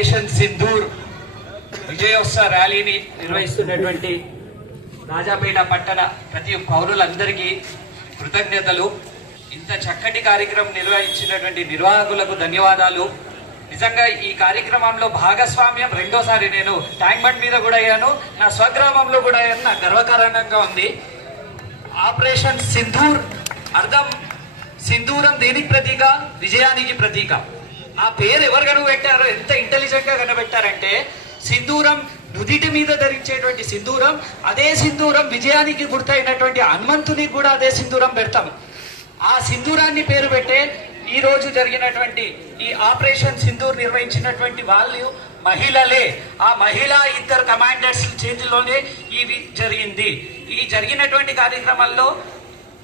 Operation Sindoor విజయోత్సవ ర్యాలీని నిర్వహిస్తున్నటువంటి రాజాపేట పట్టణ ప్రతి పౌరులందరికీ కృతజ్ఞతలు. ఇంత చక్కటి కార్యక్రమం నిర్వహించినటువంటి నిర్వాహకులకు ధన్యవాదాలు. నిజంగా ఈ కార్యక్రమంలో భాగస్వామ్యం రెండోసారి నేను ట్యాంక్ బండ్ మీద కూడా అయ్యాను నా స్వగ్రామంలో కూడా అయ్యాను నాకు గర్వకారణంగా ఉంది. ఆపరేషన్ సింధూర్ అర్థం సింధూరం దేనికి ప్రతీక? విజయానికి ప్రతీక. ఆ పేరు ఎవరు కనుగొట్టారో ఎంత ఇంటెలిజెంట్గా కనబెట్టారంటే సింధూరం నుదిటి మీద ధరించేటువంటి సింధూరం అదే సింధూరం విజయానికి గుర్తయినటువంటి హనుమంతునికి కూడా అదే సింధూరం పెడతాం. ఆ సింధూరాన్ని పేరు పెట్టే ఈ రోజు జరిగినటువంటి ఈ ఆపరేషన్ సింధూర్ నిర్వహించినటువంటి వాళ్ళు మహిళలే. ఆ మహిళా ఇద్దరు కమాండర్స్ చేతిలోనే ఇవి జరిగింది. ఈ జరిగినటువంటి కార్యక్రమాల్లో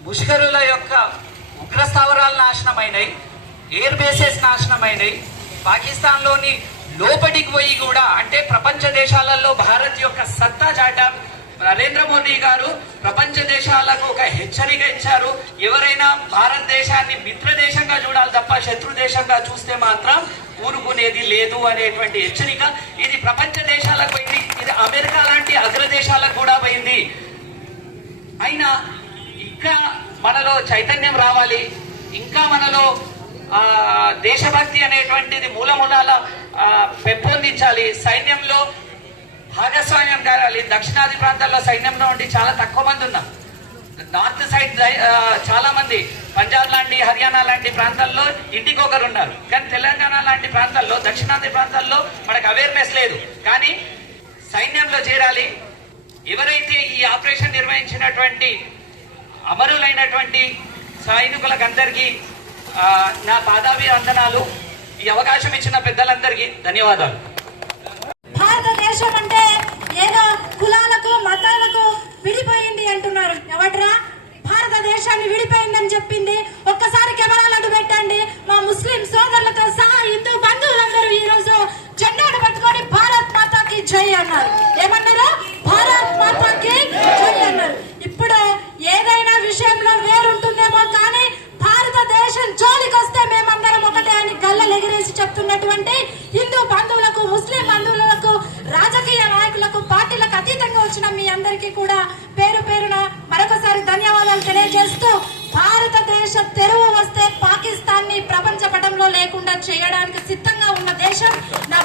ముష్కరుల యొక్క ఉగ్ర స్థావరాలు నాశనమైనాయి. ఎయిర్ బేసెస్ నాశనమైనవి పాకిస్తాన్లోని లోపటికి పోయి కూడా అంటే ప్రపంచ దేశాలలో భారత్ యొక్క సత్తా చాటం. నరేంద్ర మోదీ గారు ప్రపంచ దేశాలకు ఒక హెచ్చరిక ఇచ్చారు. ఎవరైనా భారతదేశాన్ని మిత్ర దేశంగా చూడాలి తప్ప శత్రు దేశంగా చూస్తే మాత్రం ఊరుకునేది లేదు అనేటువంటి హెచ్చరిక. ఇది ప్రపంచ దేశాలకు పోయింది. ఇది అమెరికా లాంటి అగ్ర దేశాలకు కూడా పోయింది. అయినా ఇంకా మనలో చైతన్యం రావాలి. ఇంకా మనలో దేశభక్తి అనేటువంటిది మూలమూలాల పెంపొందించాలి. సైన్యంలో భాగస్వామ్యం కావాలి. దక్షిణాది ప్రాంతాల్లో సైన్యంలో ఉండి చాలా తక్కువ మంది ఉన్నారు. నార్త్ సైడ్ చాలా మంది. పంజాబ్ లాంటి హర్యానా లాంటి ప్రాంతాల్లో ఇంటికి ఒకరు ఉన్నారు. కానీ తెలంగాణ లాంటి ప్రాంతాల్లో దక్షిణాది ప్రాంతాల్లో మనకు అవేర్నెస్ లేదు. కానీ సైన్యంలో చేరాలి. ఎవరైతే ఈ ఆపరేషన్ నిర్వహించినటువంటి అమరులైనటువంటి సైనికులకు అందరికీ నా పాదాభి వందనాలు. ఈ అవకాశం ఇచ్చిన పెద్దలందరికీ ధన్యవాదాలు. భారతదేశం అంటే ఏదో కులాలకు మతాలకు విడిపోయింది అంటున్నారు. ఎవట్రా భారతదేశాన్ని విడిపోయిందని చెప్పింది ఒక్కసారి కెమెరాలు అడ్డు పెట్టండి మా ముస్లిం సోదరులతో సహా హిందూ బంధువులందరూ ఈ రోజు జెండాను పట్టుకొని భారత్ మాతాకి జై అన్నారు ఏమన్నారు భారత్ మాతాకి జై అన్నారు ఇప్పుడు ఏదైనా విషయంలో వేరుంటుందేమో కానీ భారతదేశం జోలికొస్తే మేమందరం ఒకటే అని గల్లలు ఎగిరేసి చెప్తున్నటువంటి హిందూ బంధువులకు ముస్లిం బంధువులకు రాజకీయ నాయకులకు పార్టీలకు అతీతంగా వచ్చిన మీ అందరికీ కూడా పేరు పేరున మరొకసారి ధన్యవాదాలు తెలియజేస్తూ భారతదేశ తెరువు వస్తే పాకిస్తాన్ని ప్రపంచ పటంలో లేకుండా చేయడానికి సిద్ధంగా ఉన్న దేశం నా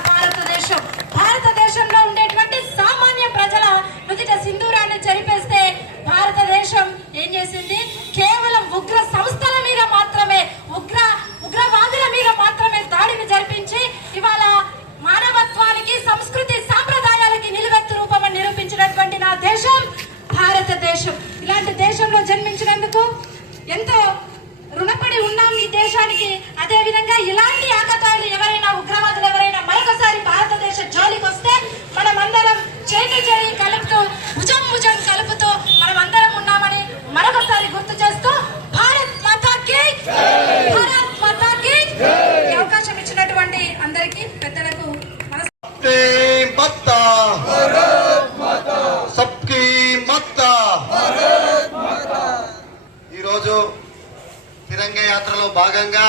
పాదయాత్రలో యాత్రలో భాగంగా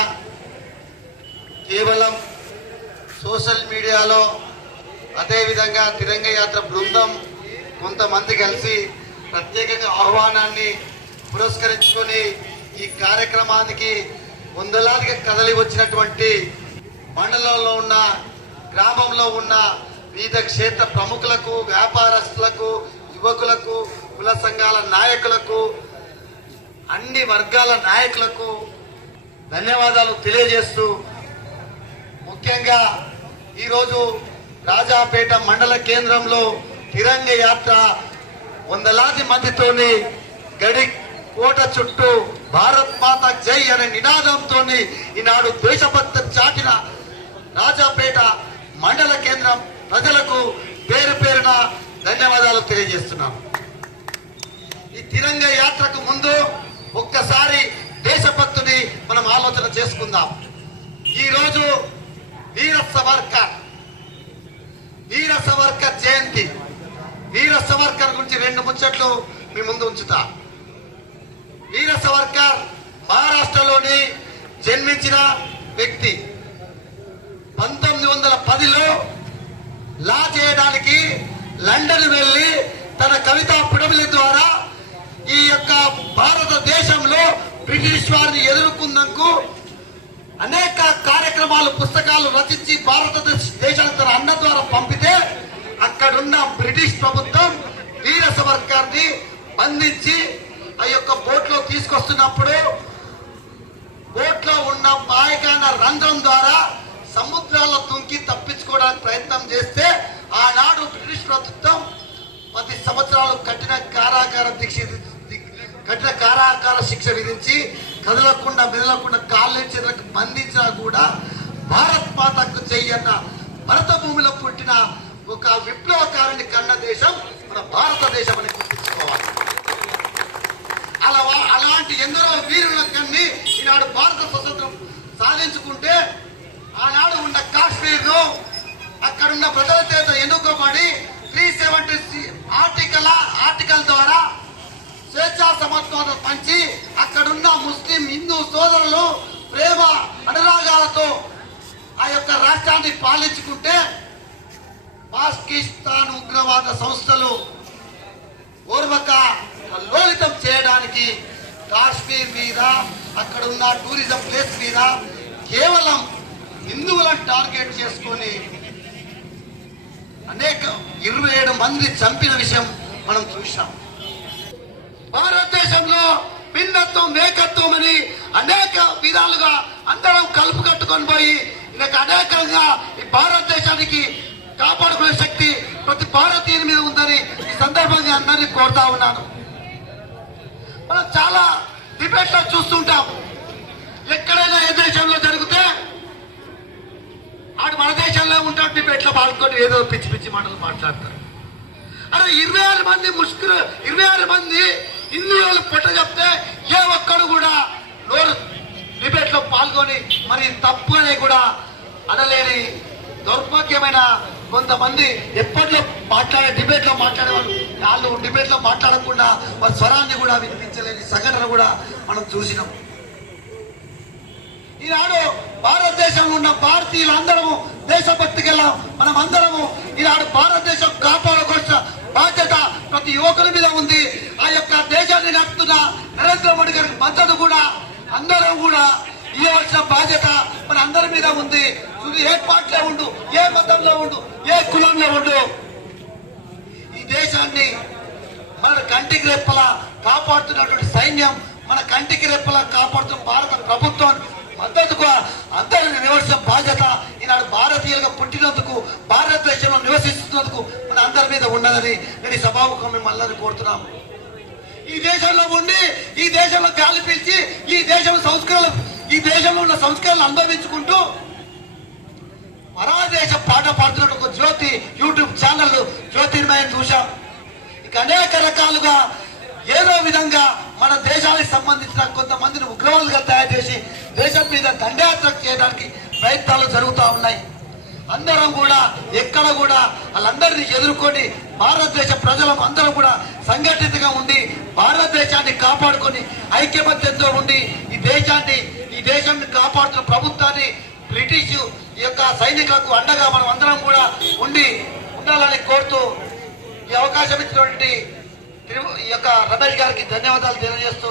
కేవలం సోషల్ మీడియాలో అదేవిధంగా తిరంగ యాత్ర బృందం కొంతమంది కలిసి ప్రత్యేకంగా ఆహ్వానాన్ని పురస్కరించుకొని ఈ కార్యక్రమానికి వందలాదిగా కదలి వచ్చినటువంటి మండలంలో ఉన్న గ్రామంలో ఉన్న వివిధ క్షేత్ర ప్రముఖులకు వ్యాపారస్తులకు యువకులకు కుల సంఘాల నాయకులకు అన్ని వర్గాల నాయకులకు ధన్యవాదాలు తెలియజేస్తూ ముఖ్యంగా ఈరోజు రాజాపేట మండల కేంద్రంలో తిరంగ యాత్ర వందలాది మందితోని గడి కోట చుట్టూ భారత్ మాత జై అనే నినాదంతో ఈనాడు దేశభక్తి చాటిన రాజాపేట మండల కేంద్రం ప్రజలకు పేరు పేరున ధన్యవాదాలు తెలియజేస్తున్నాం ఈ తిరంగ యాత్రకు ముందు ఒక్కసారి దేశభక్తుని మనం ఆలోచన చేసుకుందాం. ఈ రోజు వీర సవర్కర్ వీర సవర్కర్ జయంతి. వీర సవర్కర్ గురించి రెండు ముచ్చట్లు మీ ముందు ఉంచుతా. వీర సవర్కర్ మహారాష్ట్రలోని జన్మించిన వ్యక్తి. పంతొమ్మిది వందల పదిలో లా చేయడానికి లండన్ వెళ్ళి తన కవితా పిడమిలి ద్వారా ఈ యొక్క భారతదేశంలో బ్రిటిష్ వారిని ఎదుర్కొందుకు అనేక కార్యక్రమాలు పుస్తకాలు రచించి భారతదేశ దేశానికి తన అన్న ద్వారా పంపితే అక్కడున్న బ్రిటిష్ ప్రభుత్వం వీర సవర్కర్ని బంధించి ఆ యొక్క బోట్లో తీసుకొస్తున్నప్పుడు బోట్లో ఉన్న పాయకాన రంధ్రం ద్వారా సముద్రాల తుంకి తప్పించుకోవడానికి ప్రయత్నం చేస్తే శిక్ష విధించి కదలకుండా మెదలకుండా కాళ్ళ చేతులకు బంధించినా కూడా భారత్ మాతకు చెయ్యన్న భరత భూమిలో పుట్టిన ఒక విప్లవకారుని కన్న దేశం మన భారతదేశం అని గుర్తించుకోవాలి. అలా అలాంటి ఎందరో వీరుల కన్ని ఈనాడు భారత స్వతంత్రం సాధించుకుంటే ఆనాడు ఉన్న కాశ్మీర్ను అక్కడున్న ప్రజల చేత ఎన్నుకోబడి త్రీ సెవెంటీ ఆర్టికల్ ఆర్టికల్ ద్వారా స్వేచ్ఛా సమత్వాన్ని పంచి ఉన్న ముస్లిం హిందూ సోదరులు ప్రేమ అనురాగాలతో ఆ యొక్క రాష్ట్రాన్ని పాలించుకుంటే పాకిస్తాన్ ఉగ్రవాద సంస్థలు ఓర్వక లోలితం చేయడానికి కాశ్మీర్ మీద అక్కడ ఉన్న టూరిజం ప్లేస్ మీద కేవలం హిందువులను టార్గెట్ చేసుకొని అనేక ఇరవై ఏడు మంది చంపిన విషయం మనం చూసాం భారతదేశంలో భిన్నత్వం మేకత్వం అని అనేక విధాలుగా అందరం కలుపు కట్టుకొని పోయి ఇక అనేకంగా ఈ భారతదేశానికి కాపాడుకునే శక్తి ప్రతి భారతీయుని మీద ఉందని ఈ సందర్భంగా అందరినీ కోరుతా ఉన్నాను. మనం చాలా డిబేట్లో చూస్తుంటాం. ఎక్కడైనా ఏ దేశంలో జరిగితే ఆడు మన దేశంలో ఉంటాడు డిబేట్లో పాల్గొని ఏదో పిచ్చి పిచ్చి మాటలు మాట్లాడతారు. అరే ఇరవై ఆరు మంది ముష్కరు ఇరవై ఆరు మంది హిందువులు పుట్ట చెప్తే ఏ ఒక్కడు కూడా నోరు డిబేట్లో పాల్గొని మరి తప్పు అని కూడా అనలేని దౌర్భాగ్యమైన కొంతమంది ఎప్పట్లో మాట్లాడే డిబేట్లో మాట్లాడే వాళ్ళు వాళ్ళు డిబేట్లో మాట్లాడకుండా వారి స్వరాన్ని కూడా వినిపించలేని సంఘటన కూడా మనం చూసినాం. ఈనాడు భారతదేశంలో ఉన్న భారతీయులందరము దేశభక్తికి వెళ్ళాం. మనం అందరము ఈనాడు భారతదేశం కాపాడుకోవాల్సిన ప్రతి యువకుల మీద ఉంది. ఆ యొక్క దేశాన్ని నడుపుతున్న నరేంద్ర మోడీ గారికి మద్దతు కూడా అందరం కూడా ఇవ్వవలసిన బాధ్యత మన అందరి మీద ఉంది. ఏ పార్టీలో ఉండు ఏ మతంలో ఉండు ఏ కులంలో ఉండు ఈ దేశాన్ని మన కంటికి రెప్పలా కాపాడుతున్నటువంటి సైన్యం మన కంటికి రెప్పలా కాపాడుతున్న భారత ప్రభుత్వం మద్దతుగా అందరిని నివసించిన బాధ్యత ఈనాడు భారతీయులుగా పుట్టినందుకు భారతదేశంలో నివసిస్తున్నందుకు మన అందరి మీద ఉన్నదని నేను సభాముఖం మిమ్మల్ని కోరుతున్నాము ఈ దేశంలో ఉండి ఈ దేశంలో గాలి పిలిచి ఈ దేశం సంస్కరణలు ఈ దేశంలో ఉన్న సంస్కరణలు అనుభవించుకుంటూ పరాదేశ పాట పాడుతున్న ఒక జ్యోతి యూట్యూబ్ ఛానల్ జ్యోతిర్మయం చూశాం. ఇక అనేక రకాలుగా ఏదో విధంగా మన దేశానికి సంబంధించిన కొంతమందిని ఉగ్రవాదులుగా తయారు చేసి దేశం మీద దండయాత్ర చేయడానికి ప్రయత్నాలు జరుగుతూ ఉన్నాయి. అందరం కూడా ఎక్కడ కూడా వాళ్ళందరినీ ఎదుర్కొని భారతదేశ ప్రజలం అందరం కూడా సంఘటితంగా ఉండి భారతదేశాన్ని కాపాడుకొని ఐక్యమత్యంతో ఉండి ఈ దేశాన్ని ఈ దేశాన్ని కాపాడుతున్న ప్రభుత్వాన్ని బ్రిటిష్ ఈ యొక్క సైనికులకు అండగా మనం అందరం కూడా ఉండి ఉండాలని కోరుతూ ఈ అవకాశం ఇచ్చినటువంటి ఈ యొక్క రమేష్ గారికి ధన్యవాదాలు తెలియజేస్తూ